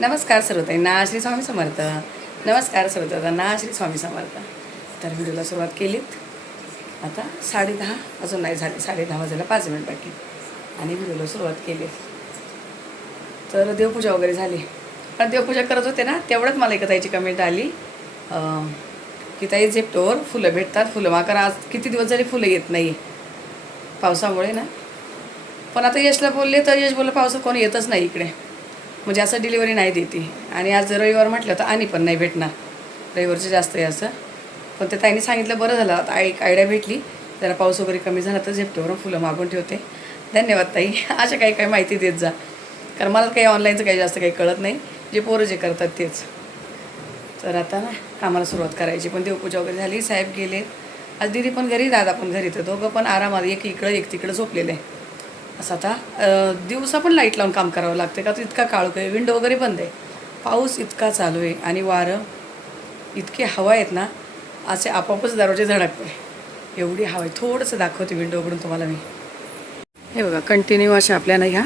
नमस्कार सर्वताईंना श्री स्वामी समर्थ. नमस्कार सर्वताईंना श्री स्वामी समर्थ. तर व्हिडिओला सुरुवात केलीत. आता 10:30 अजून नाही झाली, 10:30 वाजायला 5 मिनिट बाकी आणि व्हिडिओला सुरुवात केली. तर देवपूजा वगैरे झाली. पण देवपूजा करत होते ना तेवढंच मला एका ताईची कमेंट आली की ताई झेप्टोवर फुलं भेटतात, फुलं मागं आज किती दिवस झाले फुलं येत नाही पावसामुळे ना. पण आता यशला बोलले तर यश बोललं पावसात कोणी येतच नाही इकडे, म्हणजे असं डिलिव्हरी नाही देते. आणि आज रविवार म्हटलं तर आणि पण नाही भेटणार, रविवारचं जास्त आहे असं. पण त्या ताईने सांगितलं बरं झालं, आता एक आयडिया भेटली. जरा पाऊस वगैरे कमी झाला तर झेप्टोवरून फुलं मागून ठेवते. धन्यवाद ताई, अशा काही माहिती देत जा, कारण मला काही ऑनलाईनचं काही जास्त काही कळत नाही, जे पोरं जे करतात तेच. तर आता ना कामाला सुरुवात करायची. पण देवपूजा वगैरे झाली, साहेब गेले. आज दीदी पण घरी, दादा पण घरी, तर दोघं पण आरामात एक इकडं एक तिकडं झोपलेलं आहे. असं आता दिवसा पण लाईट लावून काम करावं लागते का, तर इतका काळोख आहे, विंडो वगैरे बंद आहे, पाऊस इतका चालू आहे आणि वारं इतकी हवा आहेत ना, असे आपोआपच दरवाजे धडकते, एवढी हवा आहे. थोडंसं दाखवते विंडो उघडून तुम्हाला मी. हे बघा, कंटिन्यू अशा आपल्याला ह्या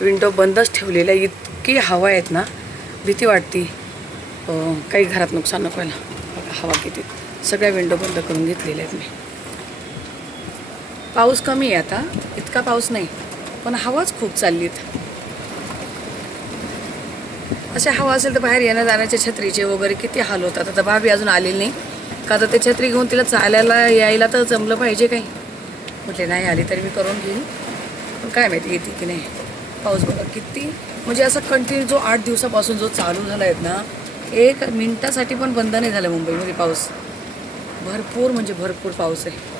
विंडो बंदच ठेवलेल्या, इतकी हवा आहेत ना, भीती वाटते काही घरात नुकसान नको व्हायला. बघा हवा किती, सगळ्या विंडो बंद करून घेतलेल्या आहेत मी. पाऊस कमी आहे आता, इतका पाऊस नाही, पण हवाच खूप चाललीत. अशा हवा असेल तर बाहेर येण्या जाण्याच्या छत्रीचे वगैरे किती हाल होतात. आता भाभी अजून आलेली नाही का, तर ते छत्री घेऊन तिला चालायला यायला तर जमलं पाहिजे काही. म्हटले नाही आली तरी मी करून घेईन, पण काय माहिती येते की नाही. पाऊस बघा किती, म्हणजे असं कंटिन्यू जो 8 दिवसापासून जो चालू झाला आहेत ना, 1 मिनिटासाठी पण बंद नाही झाला मुंबईमध्ये पाऊस. भरपूर म्हणजे भरपूर पाऊस आहे.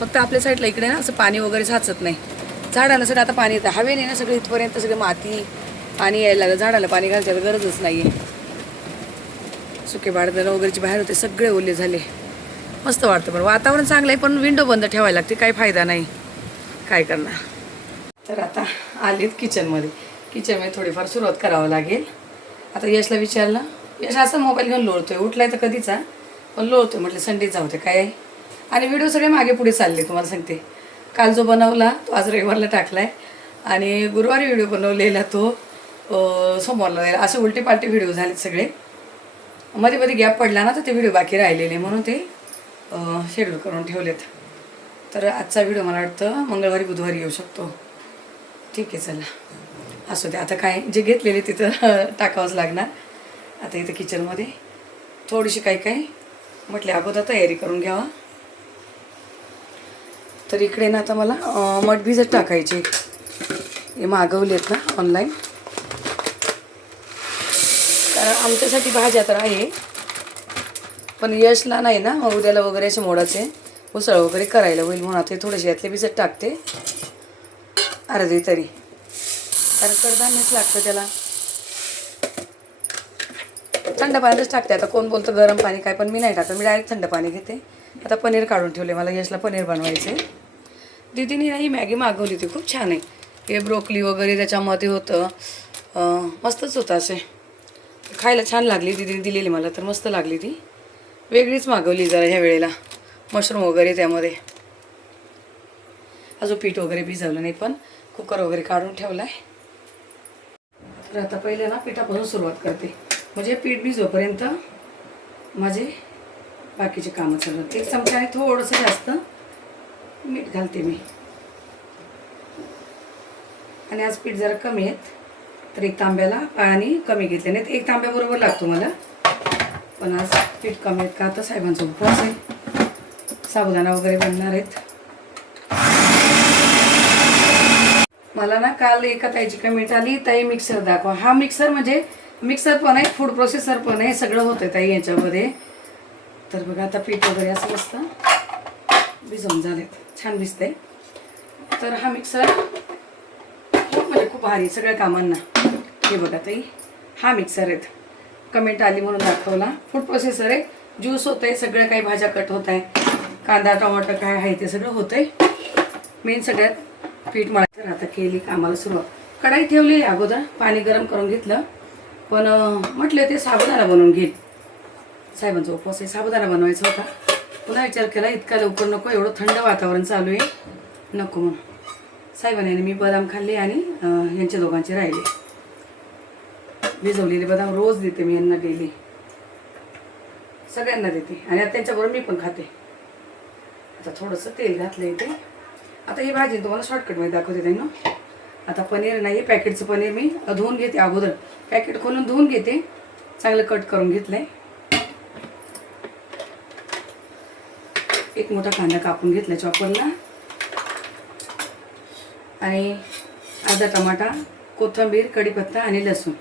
फक्त आपल्या साईडला इकडे ना असं पाणी वगैरे साचत नाही. झाडाला सगळं आता पाणी येतं, हवेने ना सगळं इथपर्यंत सगळं माती पाणी यायला लागलं. झाडाला पाणी घालायची गरजच नाही आहे. सुके बाळदरं वगैरेचे बाहेर होते, सगळे ओले झाले. मस्त वाटतं, पण वातावरण चांगलं आहे, पण विंडो बंद ठेवायला लागते, काही फायदा नाही, काय करणार. तर आता आलीत किचनमध्ये. किचनमध्ये थोडीफार सुरुवात करावं लागेल. आता यशला विचारलं, यश असं मोबाईल घेऊन लोळतोय, उठलाय तर कधीचा, पण लोळतोय. म्हटलं संडे जाऊ दे काय आहे. आणि व्हिडिओ सगळे मागे पुढे चालले, तुम्हाला सांगते. काल जो बनवला तो आज रविवारला टाकला आहे, आणि गुरुवारी व्हिडिओ बनवलेला तो सोमवारला जायला. असे उलटे पालटे व्हिडिओ झालेत सगळे. मध्ये मध्ये गॅप पडला ना, तर ते व्हिडिओ बाकी राहिलेले, म्हणून ते शेड्यूल करून ठेवलेत. तर आजचा व्हिडिओ मला वाटतं मंगळवारी बुधवारी येऊ शकतो. ठीक आहे, चला असू दे. आता काय जे घेतलेले तिथं टाकावंच लागणार. आता इथं किचनमध्ये थोडीशी काय म्हटले अगोदर तयारी करून घ्यावा. तर इकडे ना आता मला मठ भिजत टाकायचे, हे मागवलेत ना ऑनलाईन. कारण आमच्यासाठी भाज्या तर आहे, पण यशला नाही ना, उद्याला वगैरे असे मोडाचे उसळ वगैरे करायला होईल, म्हणून आता थोडेसे यातले भिजत टाकते, अर्धी तरी, कारण कडधान्यच लागतं त्याला. थंड पाण्यातच टाकते. आता कोण बोलतं गरम पाणी काय, पण मी नाही टाकत, मी डायरेक्ट थंड पाणी घेते. आता पनीर काढून ठेवले, मला यशला पनीर बनवायचे. दीदीने नाही मॅगी मागवली होती, खूप छान आहे. हे ब्रोकली वगैरे त्याच्यामध्ये होतं, मस्तच होतं. असे खायला छान लागली, दीदीने दिलेली मला, तर मस्त लागली ती. वेगळीच मागवली जरा ह्या वेळेला, मशरूम वगैरे त्यामध्ये. अजून पीठ वगैरे भिजवलं नाही, पण कुकर वगैरे काढून ठेवला आहे. तर आता पहिले ना पिठापासून सुरुवात करते, म्हणजे पीठ भिजोपर्यंत माझे बाकीचे कामं चालतात. 1 चमचा थोडंसं जास्त मीठ घालते मी. आणि आज पीठ जरा कमी आहेत, तर 1 तांब्याला पाणी कमी घेतले, नाही तर 1 तांब्याबरोबर लागतो मला. पण आज पीठ कमी आहेत का, आता साहेबांचा उपवास आहे, साबुदाणा वगैरे बनणार आहेत. मला ना काल एका ताईची कमेंट आली, ताई मिक्सर दाखवा. हा मिक्सर म्हणजे मिक्सर पण आहे, फूड प्रोसेसर पण आहे, सगळं होतं आहे ताई याच्यामध्ये. तर बघा आता पीठ वगैरे असं मस्त भिजवून झालेत, छान भिजते. तर हा मिक्सर खूप म्हणजे खूप भारी सगळ्या कामांना. हे बघा ताई, हा मिक्सर आहेत, कमेंट आली म्हणून दाखवला. फूड प्रोसेसर आहे, ज्यूस होतं आहे, सगळं काही भाज्या कट होत आहे, कांदा टमाटर काय आहे ते सगळं होतं आहे. मेन सगळ्यात पीठ मळायचं. तर आता केली कामाला सुरुवात. कढाई ठेवलेली अगोदर, पाणी गरम करून घेतलं, पण म्हटलं ते साबुदाणा बनवून घेईल. साहेबांचा उपवास आहे, साबुदाणा बनवायचा होता. पुन्हा विचार केला इतका लवकर नको, एवढं थंड वातावरण चालू आहे, नको म्हणून. साहेबांनी मी बदाम खाल्ले आणि यांच्या दोघांचे राहिले. भिजवलेले बदाम रोज देते मी यांना डेली, सगळ्यांना देते आणि आता त्यांच्याबरोबर मी पण खाते. आता थोडंसं तेल घातलं इथे. आता ही भाजी तुम्हाला शॉर्टकटमध्ये दाखवते ताई ना. आता पनीर नाही, पॅकेटचं पनीर मी धुवून घेते अगोदर, पॅकेट खोलून धुवून घेते, चांगलं कट करून घेतलंय. एक मोठा कांदा कापून घेतला चॉपरला आणि अर्धा टमाटा, कोथिंबीर, कढीपत्ता आणि लसूण.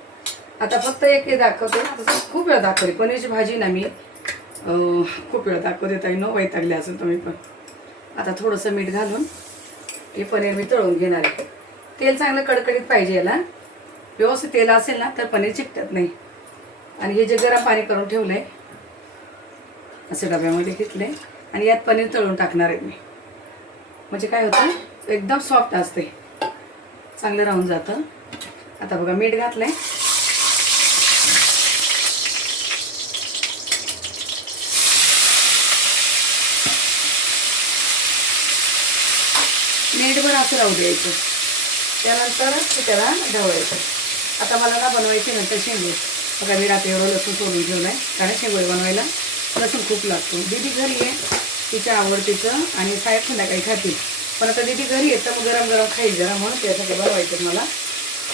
आता फक्त एक हे दाखवते. आता खूप वेळा दाखवते पनीरची भाजी ना मी, खूप वेळा दाखवते ताई न, वैतागले असेल तुम्ही पण. आता थोडंसं मीठ घालून हे पनीर मी तळून घेणार आहे. तेल चांगलं कडकडीत पाहिजे याला, व्यवस्थित तेल असेल ना तर पनीर चिकटत नाही. आणि हे जे गरम पाणी करून ठेवलं आहे असं डब्यामध्ये घेतलं आणि यात पनीर तळून टाकणार आहे मी. म्हणजे काय होतं, एकदम सॉफ्ट असते, चांगलं राहून जातं. आता बघा मीठ घातलं आहे. मीठभर असं राहू द्यायचं, त्यानंतर त्याला ढवळायचं. आता मला ना बनवायची नंतर शेंगोळी. बघा मी रात्री एवढं लसूण सोडून ठेवलं आहे, कारण शेंगोळी बनवायला लसूण खूप लागतो. दीदी घरी आहे, तिच्या आवडतीचं, आणि साहेब संध्याकाळी खातील. पण आता दीदी घरी येतं मग गरम गरम खाईल जरा, म्हणून त्यासाठी बनवायचं मला.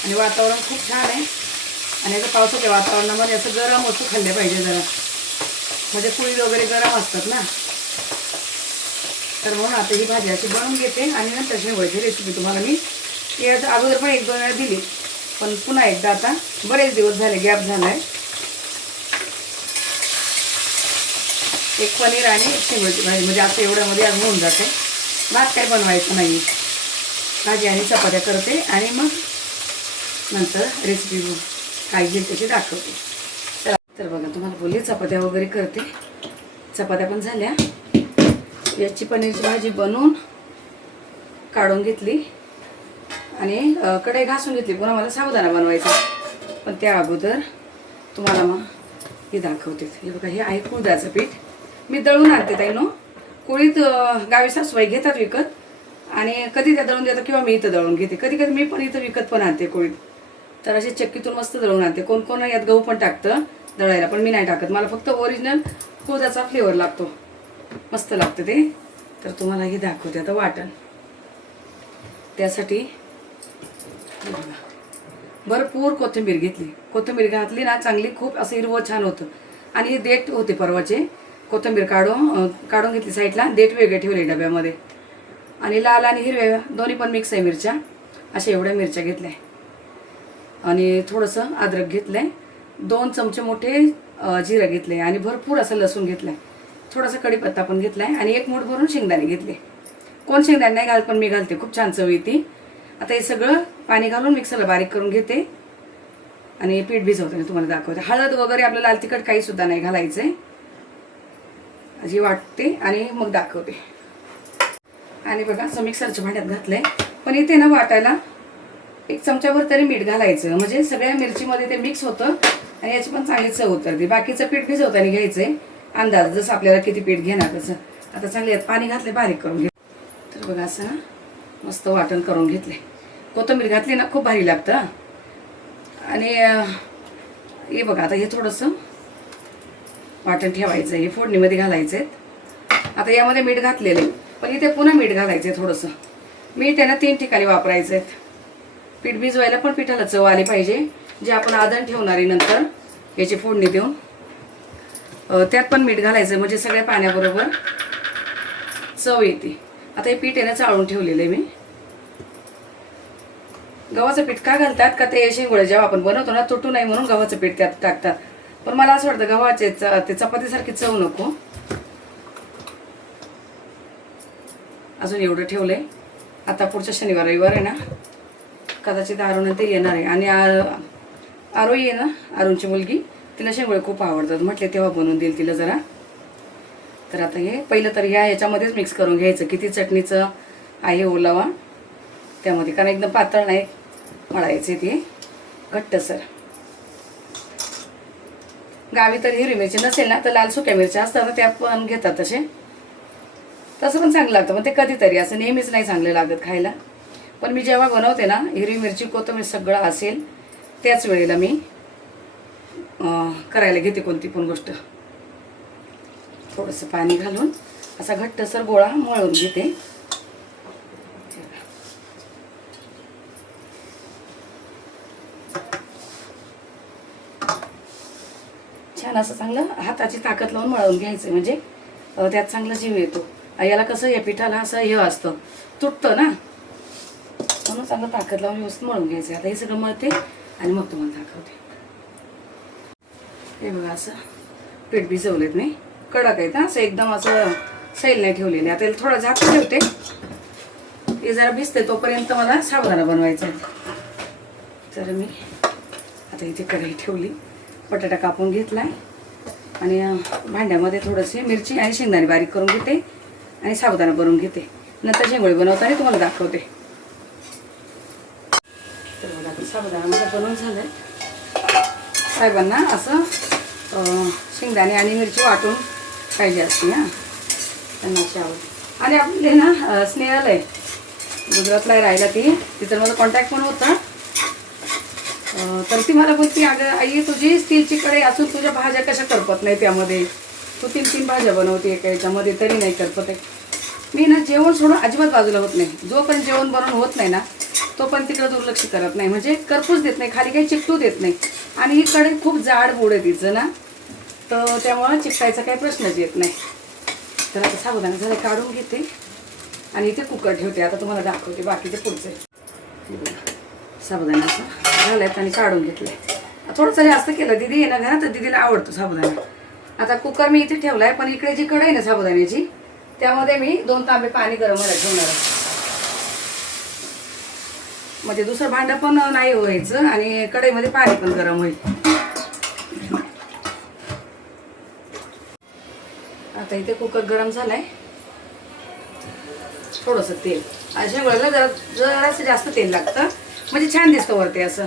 आणि वातावरण खूप छान आहे आणि असं पावसाच्या वातावरणामध्ये असं गरम वस्तू खाल्ल्या पाहिजे जरा, म्हणजे पोळी वगैरे गरम असतात ना. तर म्हणून आता ही भाजी अशी बनवून घेते आणि नंतर शेंगोळीची रेसिपी तुम्हाला मी याच्या अगोदर पण 1-2 वेळा दिली, पण पुन्हा एकदा आता बरेच दिवस झाले गॅप झाला आहे. एक पनीर आणि एक शेंगोळीची भाजी, म्हणजे असं एवढ्यामध्ये आज होऊन जाते. भात काही बनवायचं नाही, भाजी आणि चपात्या करते आणि मग नंतर रेसिपी काय घेईल त्याची दाखवते. तर बघा तुम्हाला बोलली चपात्या वगैरे करते. चपात्या पण झाल्या. याची पनीरची भाजी बनवून काढून घेतली आणि कढई घासून घेतली. पुन्हा मला साबुदाणा बनवायचा, पण त्या अगोदर तुम्हाला मग हे दाखवते. हे बघा हे आहे कुळदाचं पीठ, मी दळून आणते ताई नो. कोळीत गावी सासूबाई घेतात विकत आणि कधी त्या दळून देतात किंवा मी इथं दळून घेते. कधी कधी मी पण इथं विकत पण आणते कोळीत. तर असे चक्कीतून मस्त दळून आणते. कोण कोण यात गहू पण टाकतं दळायला, पण मी नाही टाकत. मला फक्त ओरिजिनल कुळदाचा फ्लेवर लागतो, मस्त लागतं ते. तर तुम्हाला हे दाखवते आता वाटण. त्यासाठी भरपूर कोथिंबीर घेतली. कोथिंबीर घातली ना चांगली, खूप असं हिरवं छान होतं. आणि हे देठ होते परवाचे, कोथिंबीर काढून घेतली साईडला, देठ वेगळे ठेवले डब्यामध्ये. आणि लाल आणि हिरव्या दोन्ही पण मिक्स आहे मिरच्या, अशा एवढ्या मिरच्या घेतल्या. आणि थोडंसं अद्रक घेतलं आहे, 2 चमचे मोठे जिरं घेतले आणि भरपूर असं लसूण घेतलं आहे. थोडासा कढीपत्ता पण घेतला आहे आणि 1 मूठ भरून शेंगदाणे घेतले. कोण शेंगदाणे नाही घालत, पण मी घालते, खूप छान चव येते. आता हे सगळं पाणी घालून मिक्सरला बारीक करून घेते आणि पीठ भिजवते मी तुम्हाला दाखवते. हळद वगैरे आपलं लाल तिखट काहीसुद्धा नाही घालायचं आहे. जी वाटते आणि मग दाखवते. आणि बघा असं मिक्सरच्या भांड्यात घातलं आहे, पण इथे ना वाटायला 1 चमचाभर तरी मीठ घालायचं, म्हणजे सगळ्या मिरचीमध्ये ते मिक्स होतं आणि याची पण चांगली चव उतरते. बाकीचं पीठ भिजवताना घ्यायचं आहे अंदाज, जसं आपल्याला किती पीठ घेणार तसं. आता चांगले यात पाणी घातले, बारीक करून घेतले. तर बघा असं ना मस्त वाटण करून घेतले. कोथिंबीर घातली ना खूप भारी लागतं. आणि हे बघा आता हे थोडंसं वाटण ठेवायचं, हे फोडणीमध्ये घालायचं आहे. आता यामध्ये मीठ घातलेलं आहे, पण इथे पुन्हा मीठ घालायचं आहे. थोडंसं मीठ आहे ना 3 ठिकाणी वापरायचं आहे. पीठ भिजवायला पण पिठाला चव आली पाहिजे, जे आपण आधण ठेवणार आहे नंतर याची फोडणी देऊन, त्यात पण मीठ घालायचं, म्हणजे सगळ्या पाण्याबरोबर चव येते. आता हे पीठ आहे ना चाळून ठेवलेलं आहे मी. गव्हाचं पीठ का घालतात का, ते शेंगोळे जेव्हा आपण बनवतो ना तुटू नाही म्हणून गव्हाचं पीठ त्यात टाकतात. पण मला असं वाटतं गव्हाचे ते चपातीसारखी चव नको. अजून एवढं ठेवलंय. आता पुढच्या शनिवार रविवार आहे ना, कदाचित आरुण ते येणार आहे. आणि आरोही आहे ना, आरुणची मुलगी, तिला शेंगोळे खूप आवडतात. म्हटले तेव्हा बनवून देईल तिला जरा. तर आता हे पहिलं तर ह्याच्यामध्येच मिक्स करून घ्यायचं. किती चटणीचं आहे ओलावा त्यामध्ये, कारण एकदम पातळ नाही मळायचे, ते घट्टसर. गावी तर हिरवी मिरची नसेल ना तर लाल सुक्या मिरच्या असतात ना, त्या पण घेतात तसे. तसं पण चांगलं लागतं, पण ते कधीतरी, असं नेहमीच नाही चांगलं लागत खायला. पण मी जेव्हा बनवते ना हिरवी मिरची कोथिंबीर सगळं असेल त्याच वेळेला मी करायला घेते कोणती पण गोष्ट. थोडंसं पाणी घालून असा घट्टसर गोळा मळून घेते. छान असं चांगलं हाताची ताकद लावून मळवून घ्यायचं, म्हणजे त्यात चांगला जीव येतो. याला कसं या पिठाला असं हे असतं, तुटतं ना, म्हणून चांगलं ताकद लावून व्यवस्थित मळून घ्यायचं. आता हे सगळं मळते आणि मग तुम्हाला दाखवते. हे बघा असं पीठ भिजवलेत मी, कडक आहेत ना, असं एकदम असं सैल नाही ठेवलेले. आता याला थोडं झाकून ठेवते, हे जरा भिजते तोपर्यंत मला साबुदाणा बनवायचा आहे. तर मी आता इथे कढई ठेवली, बटाटा कापून घेतलाय आणि भांड्यामध्ये थोडंसे मिरची आणि शेंगदाणे बारीक करून घेते आणि साबुदाणा बनवून घेते. नंतर शेंगोळे बनवताना तुम्हाला दाखवते. तर बघा आता साबुदाणा माझा बनवून झालाय. साहेबांना असं शेंगदाणे आणि मिरची वाटून पाहिजे असते ना, त्यांना अशी आवडते. आणि आपले ना स्नेहालय गुजरातला राहिला ती, तिथं माझा कॉन्टॅक्ट पण होता. तर ती मला बोलती, अगं आई तुझी स्टीलची कढई असून तुझ्या भाज्या कशा करपत नाही त्यामध्ये, तू 3-3 भाज्या बनवते एका याच्यामध्ये तरी नाही करपत आहे. मी ना जेवण सोडून अजिबात बाजूला होत नाही. जोपर्यंत जेवण बनवून होत नाही ना तो पण तिकडं दुर्लक्ष करत नाही, म्हणजे करपूच देत नाही, खाली काही चिकटू देत नाही. आणि ही कढई खूप जाड बोड आहे तिचं ना, तर त्यामुळं चिकटायचा काही प्रश्नच येत नाही. तर आता साबुदाणा झालं काढून घेते आणि इथे कुकर ठेवते. आता तुम्हाला दाखवते बाकीचे पुढचे. साबुदाणा असं झाल्यात आणि काढून घेतलंय. थोडंसं जास्त केलं, दिदी येणार ना तर दिदीला आवडतो साबुदाणा. आता कुकर मी इथे ठेवलाय, पण इकडे जी कढई ना साबुदाण्याची त्यामध्ये मी 2 तांबे पाणी गरम व्हायला ठेवणार आहे, म्हणजे दुसरं भांडं पण नाही व्हायचं आणि कढईमध्ये पाणी पण गरम होईल. आता इथे कुकर गरम झालाय. थोडंसं तेल अशा वेळेला जरासं जास्त तेल लागतं, म्हणजे छान दिसतं वरती असं.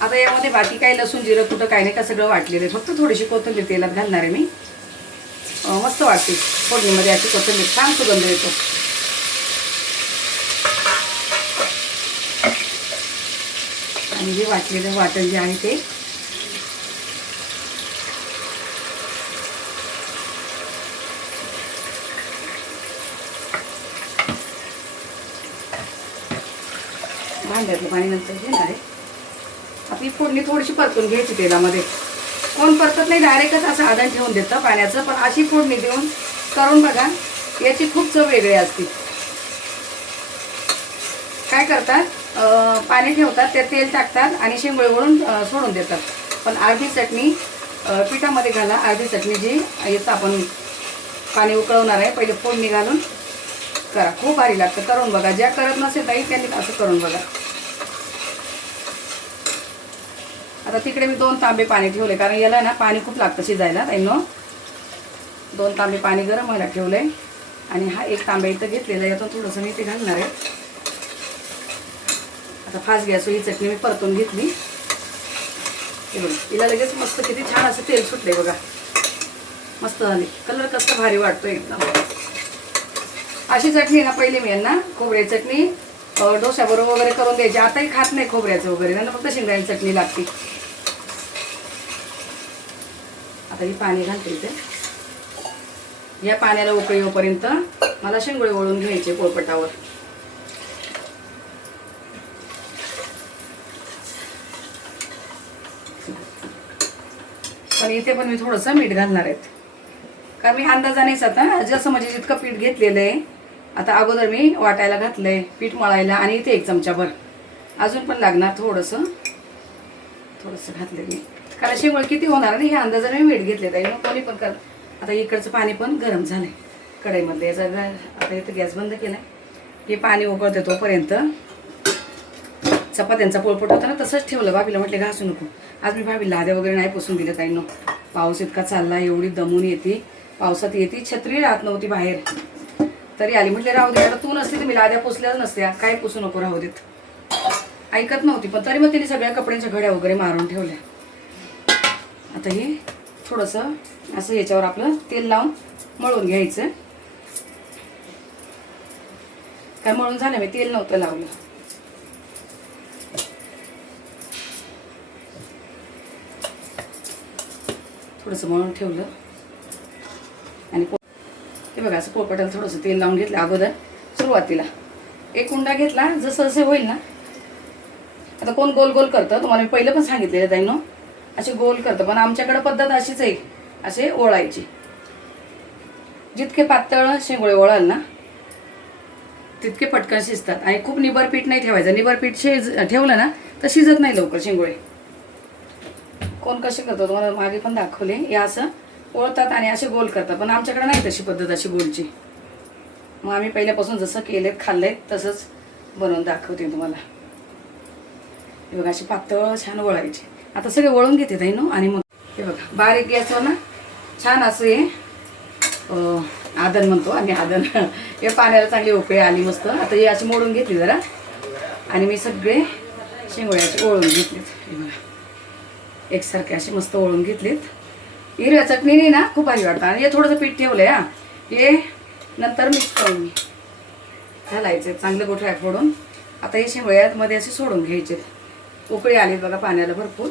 आता यामध्ये बाकी काही लसूण जिरं कुठं काही नाही का, सगळं वाटलेलं आहे. फक्त थोडीशी कोथिंबीर तेलात घालणार आहे मी. मस्त वाटते फोडणीमध्ये अशी कोथिंबीर, छान सुगंध येतो. आणि जे वाटलेलं वाटण जे आहे ते भांड्यातलं पाणी नंतर घेणार आहे. आपली फोडणी थोडीशी परतून घ्यायची तेलामध्ये. कोण परतत नाही, डायरेक्टच असं आधण ठेवून देतं पाण्याचं, पण अशी फोडणी देऊन करून बघा, याची खूप चव वेगळी असते. काय करतात, पाणी ठेवतात, त्यात तेल टाकतात आणि शेंगोळे वळून सोडून देतात. पण अर्धी चटणी पिठामध्ये घाला, अर्धी चटणी जी याचं आपण पाणी उकळवणार आहे पहिले फोडणी घालून करा, खूप भारी लागतं. करून बघा, ज्या करत नसेल ताई त्यांनी असं करून बघा. आता तिकडे मी 2 तांबे पाणी ठेवले, कारण याला ना पाणी खूप लागतं शिजायला ताईंनो. 2 तांबे पाणी गरम व्हायला ठेवलंय आणि हा 1 तांबा इथं घेतलेला आहे, यातून थोडंसं मी ते घालणार आहे. आता फास्ट गॅसवर ही चटणी मी परतून घेतली. हे बघा, हिला लगेच मस्त किती छान असं तेल सुटले बघा, मस्त झाली. कलर कसं भारी वाटतो एकदम. अशी चटणी ना पहिले मी यांना खोबऱ्याची चटणी डोश्याबरोबर वगैरे करून द्यायची. आताही खात नाही खोबऱ्याचं वगैरे, त्यांना फक्त शेंगदाण्याची चटणी लागते. आता ही पाणी घालते इथे. या पाण्याला उकळी येऊपर्यंत मला शेंगोळे वळून घ्यायचे पोळपटावर. पण इथे पण मी थोडंसं मीठ घालणार आहे, कारण मी अंदाजानेच आता जसं म्हणजे जितकं पीठ घेतलेलं आहे. आता अगोदर मी वाटायला घातलंय पीठ मळायला, आणि इथे 1 चमचाभर अजून पण लागणार. थोडंसं घातलं मी, कारण शेंगोळे किती होणार आणि हे अंदाजाने मी मीठ घेतले आहे. मग कोणी पण कर. आता इकडचं पाणी पण गरम झालंय कढईमधलं. याचा आता इथं गॅस बंद केलाय. हे पाणी उकळते तोपर्यंत चपात्यांचा पोळपट होता ना तसंच ठेवलं. भाभीला म्हटले घासू नको. आज मी भाभीला लाद्या वगैरे नाही पुसून दिल्या ताईंनो. पाऊस इतका चालला, एवढी दमून येते, पावसात येते, छत्री राहत नव्हती बाहेर, तरी आली. म्हटले राहू दे, आता तू नसली तर मी लाद्या पुसल्याच नसत्या, काय पुसू नको, राहू देत. ऐकत नव्हती, पण तरी मग तिने सगळ्या कपड्यांच्या घड्या वगैरे मारून ठेवल्या. आता हे थोडंसं असं याच्यावर आपलं तेल लावून मळून घ्यायचं. काय मळून झालं, मी तेल नव्हतं लावलं. थोडंसं मळून ठेवलं आणि ते बघा असं पोळपाटाला थोडंसं तेल लावून घेतलं अगोदर सुरुवातीला. एक उंडा घेतला, जसं जसं होईल ना, आता कोण गोल गोल करतं, तुम्हाला मी पहिलं पण सांगितलेलं ताईनो, असे गोल करतं, पण आमच्याकडे पद्धत अशीच आहे, असे ओळायचे. जितके पातळ शेंगोळे ओळाल ना तितके पटकन शिजतात. आणि खूप निबर पीठ नाही ठेवायचं, निबर पीठ ठेवलं ना तर शिजत नाही लवकर शेंगोळे. कोण कसे करतो तुम्हाला मागे पण दाखवले, हे असं ओळतात आणि असे गोल करतात, पण आमच्याकडे नाही तशी पद्धत अशी गोलची. मग आम्ही पहिल्यापासून जसं केलेत खाल्लेत तसंच बनवून दाखवते तुम्हाला. हे बघा अशी पातळ छान वळायचे. आता सगळे वळून घेते ताईनो आणि मग हे बघा बारीक गॅसवर ना छान असं हे आदन म्हणतो आम्ही, आदन हे पाण्याला चांगली उकळी आली मस्त. आता हे अशी मोडून घेतली जरा आणि मी सगळे शेंगोळे असे ओळून घेतलेत. हे बघा एकसारखे असे मस्त ओळून घेतलेत. हिरव्या चटणीने ना खूप भारी वाटतं. आणि हे थोडंसं पीठ ठेवलंय हा, हे नंतर मिक्स करून मी घालायचे चांगलं गोठ्या फोडून. आता हे शेंगोळ्यामध्ये असे सोडून घ्यायचे. उकळी आली बघा पाण्याला भरपूर.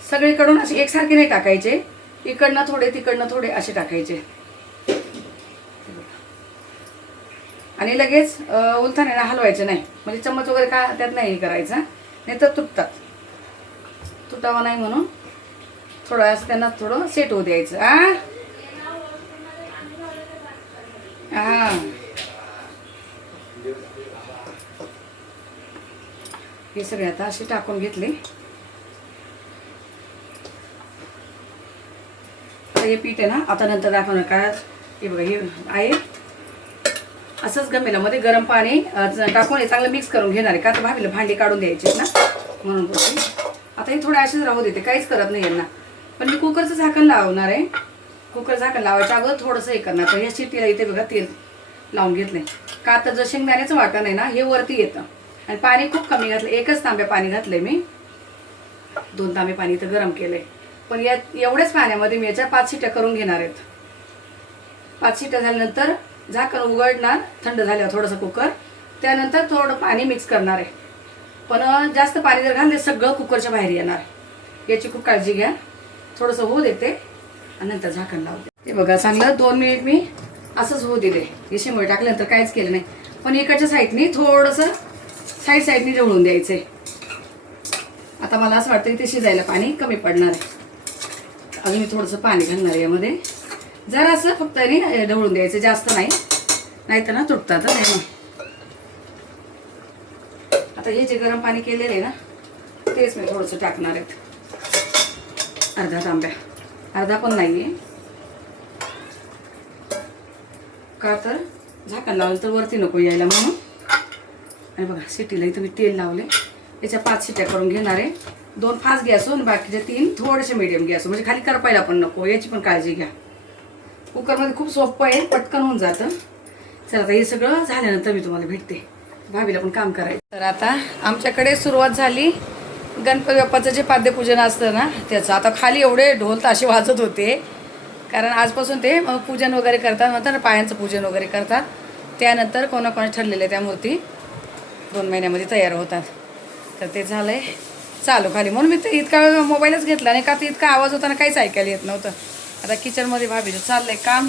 सगळीकडून असे एकसारखे नाही टाकायचे, इकडनं थोडे तिकडनं थोडे असे टाकायचे. आणि लगेच उलथाने हलवायचे नाही, म्हणजे चम्मच वगैरे का त्यात नाही करायचा, नाही तर तुटतात. तुटावा नाही म्हणून थोडं असं त्यांना थोडं सेट होऊ द्यायचं. हा हे सगळे आता असे टाकून घेतले. हे पीठ आहे ना आता नंतर दाखवणार काय. हे बघा हे आहे असंच गमेलामध्ये गरम पाणी टाकून चांगलं मिक्स करून घेणार आहे. का तर भावीला भांडी काढून द्यायची ना म्हणून बोलते. आता हे थोडे असेच राहू देते, काहीच करत नाही यांना. पण मी कुकरचं झाकण लावणार आहे. कुकर झाकण लावायच्या अगोदर थोडंसं हे करणार. तर या शिट्टीला इथे बघा तेल लावून घेतलंय. का तर जर शेंगदाण्याचं वाटण आहे ना हे वरती येतं. आणि पाणी खूप कमी घातलं, एकच तांब्या पाणी घातलंय मी. 2 तांबे पाणी इथं गरम केलंय. पण या एवढ्याच पाण्यामध्ये मी याच्या 5 शिट्ट्या करून घेणार आहेत. 5 शिट्ट्या झाल्यानंतर झाकण उघडणार, थंड झाल्यावर थोडंसं कुकर, त्यानंतर थोडं पाणी मिक्स करणार आहे. पण जास्त पाणी जर घालले सगळं कुकरच्या बाहेर येणार, याची खूप काळजी घ्या. थोडंसं होऊ देते आणि नंतर झाकण लावते. ते बघा चांगलं 2 मिनिट मी असंच होऊ दिले. हे शेंगोळे टाकल्यानंतर काहीच केलं नाही. पण इकडच्या साईडनी थोडंसं साईडनी ढवळून द्यायचंय. आता मला असं वाटतं की ते शिजायला पाणी कमी पडणार आहे. अजून मी थोडंसं पाणी घालणार आहे यामध्ये, जरा असं फक्त ढवळून द्यायचं, जास्त नाही, नाहीतर ना तुटतात. आता हे जे गरम पाणी केलेलं आहे ना तेच मी थोडंसं टाकणार आहेत. अर्धा तांब्या, अर्धा पण नाही आहे. का तर झाकण लावलं तर वरती नको यायला म्हणून. आणि बघा शिट्टीला इथं मी तेल लावले. याच्या 5 शिट्ट्या करून घेणार आहे. 2 फास्ट गॅस आणि बाकीचे 3 थोडेसे मीडियम गॅस, म्हणजे खाली करपायला पण नको, याची पण काळजी घ्या. कुकरमध्ये खूप सोपं आहे, पटकन होऊन जातं. चला आता हे सगळं झाल्यानंतर मी तुम्हाला भेटते. भाभीला पण काम करायचं. तर आता आमच्याकडे सुरुवात झाली गणपती बाप्पाचं जे पाद्यपूजन असतं ना त्याचं. आता खाली एवढे ढोल ताशे वाजत होते, कारण आजपासून ते पूजन वगैरे करतात, नंतर पायांचं पूजन वगैरे करतात. त्यानंतर कोणाकोणा ठरलेल्या त्या मूर्ती 2 महिन्यामध्ये तयार होतात. तर ते झालं आहे चालू खाली, म्हणून मी ते इतका वेळ मोबाईलच घेतला नाही, का तर इतका आवाज होता ना काहीच ऐकायला येत नव्हतं. आता किचनमध्ये भाभीचं चाललंय काम.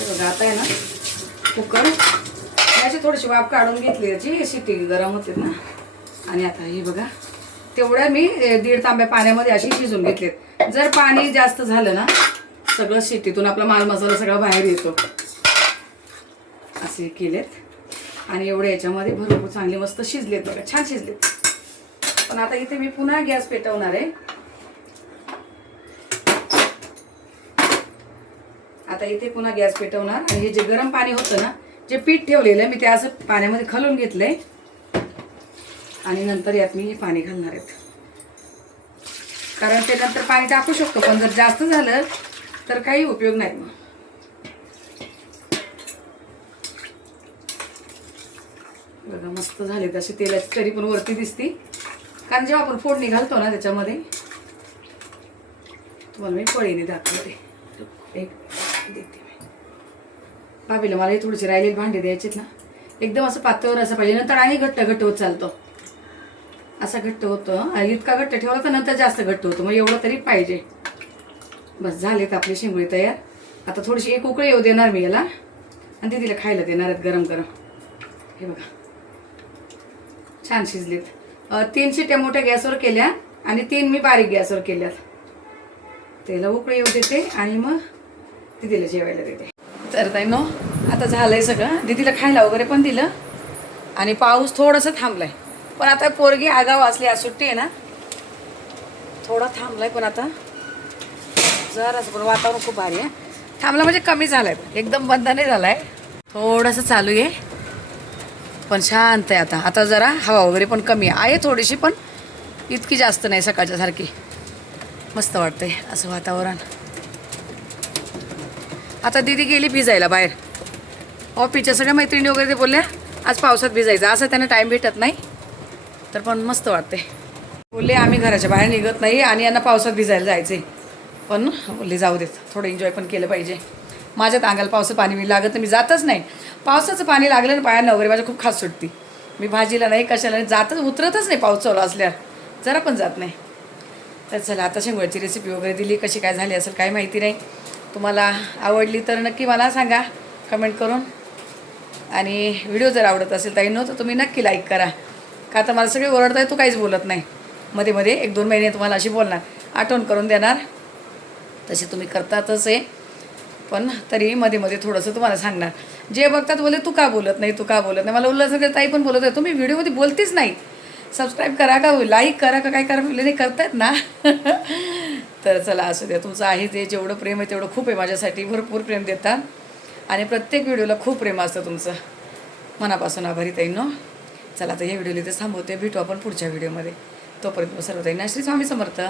बघा आता आहे ना कुकर याची थोडीशी वाफ काढून घेतली, याची शिट्टी गरम होते ना. आणि आता हे बघा तेवढ्या मी 1.5 तांब्या पाण्यामध्ये अशी शिजून घेतलेत. जर पाणी जास्त झालं ना सगळं शिट्टीतून आपला माल मसाला सगळा बाहेर येतो. असे केलेत आणि एवढे याच्यामध्ये भरपूर चांगले मस्त शिजलेत बघा, छान शिजलेत. पण आता इथे मी पुन्हा गॅस पेटवणार आहे. आता इथे पुन्हा गॅस पेटवणार आणि हे जे गरम पाणी होतं ना, जे पीठ ठेवलेलं मी ते असं पाण्यामध्ये खालून घेतलंय आणि नंतर यात मी पाणी घालणार आहे. कारण ते नंतर पाणी टाकू शकतो, पण जर जास्त झालं तर काही उपयोग नाही. मग बघा मस्त झाले तशी तेलाची तरी पण वरती दिसती, कारण जेव्हा आपण फोडणी घालतो ना त्याच्यामध्ये. तुम्हाला मी पळीने दाखवते. एक देते मी भाभीला, मला हे थोडीशी राहिलेली भांडी द्यायचीत ना, एकदम असं पातळ असं पाहिजे, नंतर आणि घट्ट घट्ट होत चालतो. असा घट्ट होतं, इतका घट्ट ठेवला तर नंतर जास्त घट्ट होतं. मग एवढं तरी पाहिजे. बस झालेत आपली शेंगुळी तयार. आता थोडीशी एक उकळी येऊ देणार मी याला आणि दीदीला खायला देणार आहेत गरम गरम. हे बघा छान शिजलेत. 3 शिट्ट्या मोठ्या गॅसवर केल्या आणि 3 मी बारीक गॅसवर केल्यात. त्याला उकळी येऊ देते आणि मग दीदीला जेवायला देते. तर ताईंनो आता झालंय सगळं. दीदीला खायला वगैरे पण दिलं आणि पाऊस थोडंसं थांबलाय. पण आता पोरगी आगाव असली, आज सुट्टी आहे ना, थोडा थांबलाय. पण आता जरासं पण वातावरण खूप भारी आहे. थांबला म्हणजे कमी झालाय, एकदम बंद नाही झालाय, थोडंसं चालू आहे. पण शांत आहे आता. आता जरा हवा वगैरे पण कमी आहे थोडीशी, पण इतकी जास्त नाही सकाळच्या सारखी. मस्त वाटतंय असं वातावरण. आता दीदी गेली भिजायला बाहेर. ऑफिसच्या सगळ्या मैत्रिणी वगैरे ते बोलल्या आज पावसात भिजायचं, असं त्यांना टाईम भेटत नाही. तर पण मस्त वाटते. बोलले आम्ही घराच्या बाहेर निघत नाही आणि यांना पावसात भिजायला जायचे. पण बोलले जाऊ देत, थोडं एन्जॉय पण केलं पाहिजे. माझ्यात अंगाला पावसाचं पाणी मी लागत नाही, मी जातच नाही. पावसाचं पाणी लागलं ना पायांना वगैरे माझ्या खूप खास सुटती. मी भाजीला नाही कशाला नाही जातच, उतरतच नाही पाऊस चालू असल्यावर, जरा पण जात नाही. तर चला आता शेंगुळ्याची रेसिपी वगैरे दिली, कशी काय झाली असेल काय माहिती नाही. तुम्हाला आवडली तर नक्की मला सांगा कमेंट करून. आणि व्हिडिओ जर आवडत असेल ताईंनो तर तुम्ही नक्की लाईक करा. का तर मला सगळे ओरडत आहे, तू काहीच बोलत नाही. मध्ये मध्ये 1-2 महिने तुम्हाला अशी बोलणार, आठवण करून देणार. तसे तुम्ही करतातच आहे, पण तरी मध्ये मध्ये थोडंसं तुम्हाला सांगणार. जे बघतात बोलले तू का बोलत नाही, तू का बोलत नाही. मला उल्हासनगर ताई पण बोलत आहे तुम्ही व्हिडिओमध्ये बोलतेच नाही, सबस्क्राईब करा का, लाईक करा का, काय करा, बोलले नाही करतायत ना. तर चला असू द्या, तुमचं आहे ते जेवढं प्रेम आहे तेवढं खूप आहे माझ्यासाठी, भरपूर प्रेम देतात आणि प्रत्येक व्हिडिओला खूप प्रेम असतं तुमचं. मनापासून आभारी ताईंनो. चला आता हे व्हिडिओला इथे थांबवते, भेटू आपण पुढच्या व्हिडिओमध्ये. तोपर्यंत सर्व ताईंना श्री स्वामी समर्थ.